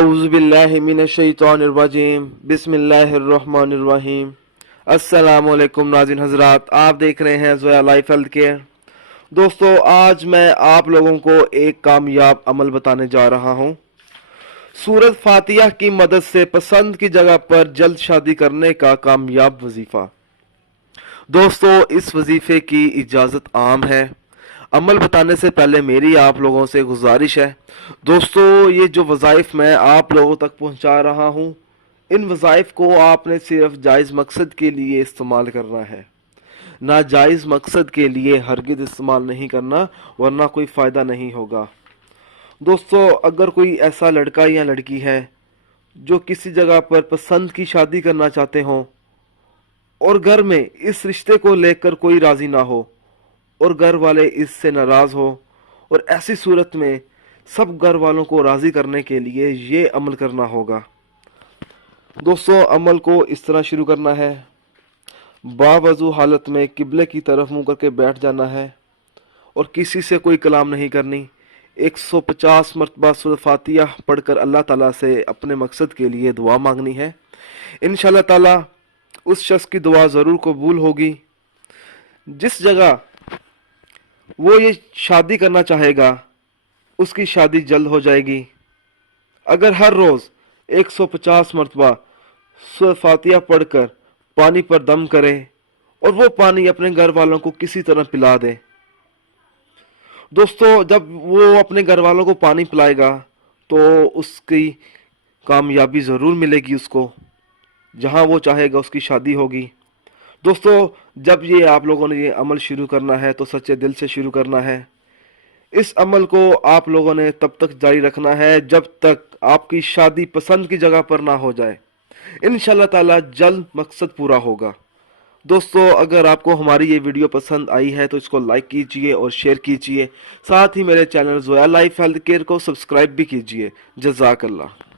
अऊज़ु बिल्लाहि मिनश्शैतानिर्रजीम बिस्मिल्लाहिर्रहमानिर्रहीम। अस्सलामुअलैकुम नाज़रीन हज़रात, आप देख रहे हैं ज़ोया लाइफ हेल्थ केयर। दोस्तों, आज मैं आप लोगों को एक कामयाब अमल बताने जा रहा हूं। सूरत फातिहा की मदद से पसंद की जगह पर जल्द शादी करने का कामयाब वजीफा। दोस्तों, इस वजीफे की इजाज़त आम है। अमल बताने से पहले मेरी आप लोगों से गुजारिश है। दोस्तों, ये जो वज़ाइफ मैं आप लोगों तक पहुंचा रहा हूं, इन वज़ाइफ को आपने सिर्फ जायज़ मकसद के लिए इस्तेमाल करना है, नाजायज़ मकसद के लिए हरगिज़ इस्तेमाल नहीं करना, वरना कोई फ़ायदा नहीं होगा। दोस्तों, अगर कोई ऐसा लड़का या लड़की है जो किसी जगह पर पसंद की शादी करना चाहते हों और घर में इस रिश्ते को लेकर कोई राज़ी ना हो और घर वाले इससे नाराज़ हो, और ऐसी सूरत में सब घर वालों को राज़ी करने के लिए ये अमल करना होगा। दोस्तों, अमल को इस तरह शुरू करना है। बावजू हालत में किबले की तरफ मुंह करके बैठ जाना है और किसी से कोई कलाम नहीं करनी। 150 मरतबा सूरत फातिहा पढ़कर अल्लाह ताला से अपने मकसद के लिए दुआ मांगनी है। इंशाअल्लाह ताला उस शख्स की दुआ ज़रूर कबूल होगी। जिस जगह वो ये शादी करना चाहेगा, उसकी शादी जल्द हो जाएगी। अगर हर रोज़ 150 मरतबा सूरत फातिहा पढ़कर पानी पर दम करे और वो पानी अपने घर वालों को किसी तरह पिला दे। दोस्तों, जब वो अपने घर वालों को पानी पिलाएगा तो उसकी कामयाबी ज़रूर मिलेगी। उसको जहाँ वो चाहेगा उसकी शादी होगी। दोस्तों, जब ये आप लोगों ने ये अमल शुरू करना है तो सच्चे दिल से शुरू करना है। इस अमल को आप लोगों ने तब तक जारी रखना है जब तक आपकी शादी पसंद की जगह पर ना हो जाए। इंशाअल्लाह ताला जल्द मकसद पूरा होगा। दोस्तों, अगर आपको हमारी ये वीडियो पसंद आई है तो इसको लाइक कीजिए और शेयर कीजिए। साथ ही मेरे channel Zoya life health care को सब्सक्राइब भी कीजिए। जज़ाकल्लाह।